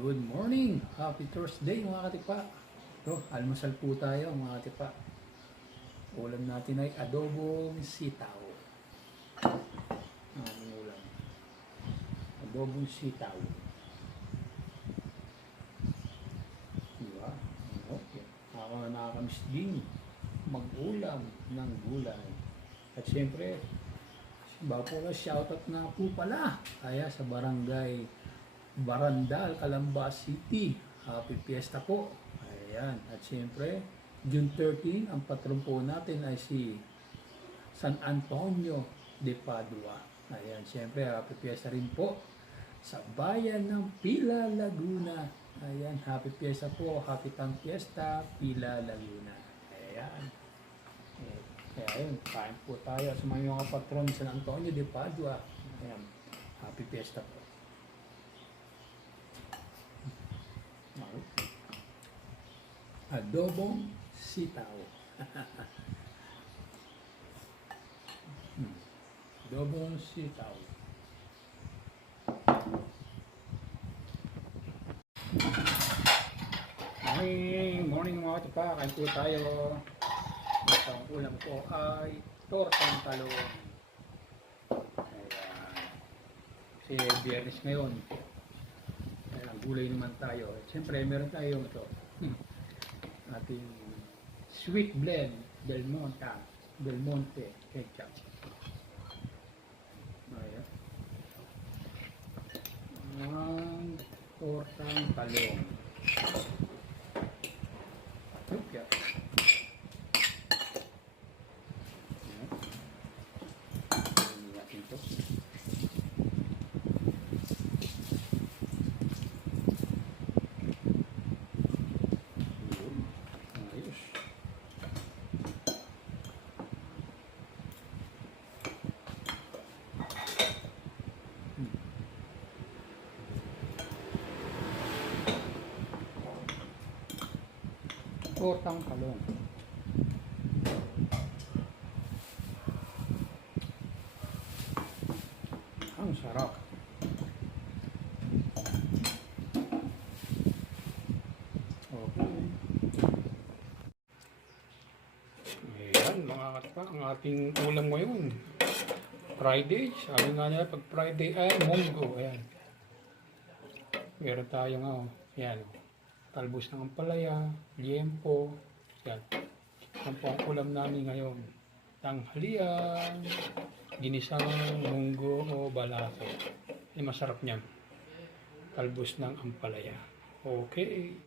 Good morning! Happy Thursday mga katipa. Ito, almusal po tayo mga katipa. Ulam natin ay adobong sitaw. Ang ulam. Adobong sitaw. Diba? Okay. Nakakamiss din mag-ulam ng gulay. At syempre, Bapola, shoutout nga po pala. Kaya sa barangay Barandal, Calamba City. Happy Fiesta po. Ayan. At siyempre, June 13, ang patron po natin ay si San Antonio de Padua. Ayan. Siyempre, Happy Fiesta rin po sa bayan ng Pila, Laguna. Ayan. Happy Fiesta po. Happy Tang Fiesta, Pila, Laguna. Ayan. Kaya ayun, kain po tayo sa mga patron San Antonio de Padua. Ayan. Happy Fiesta po. Adobong sitaw. Adobong sitaw. Morning mga katipa. Kain po tayo. Ang ulam ko ay tortang talong. Ayan. Kasi biyernes ngayon. Ayan, gulay naman tayo. Siyempre meron tayo ito. Ating sweet blend Del Monte ketchup. Ayan. Ang tortang talong. Okay. Tortang talong. Ang sarap. Okay. Ayan mga katipa, ang ating ulam ngayon. Friday. Sabi nga nila pag Friday ay munggo. Ayan. Meron tayong ayan. Talbos ng ampalaya, liempo, yan. Yan po ang ulam namin ngayon. Tanghalian, ginisang munggo o balako. Masarap niyan. Talbos ng ampalaya. Okay.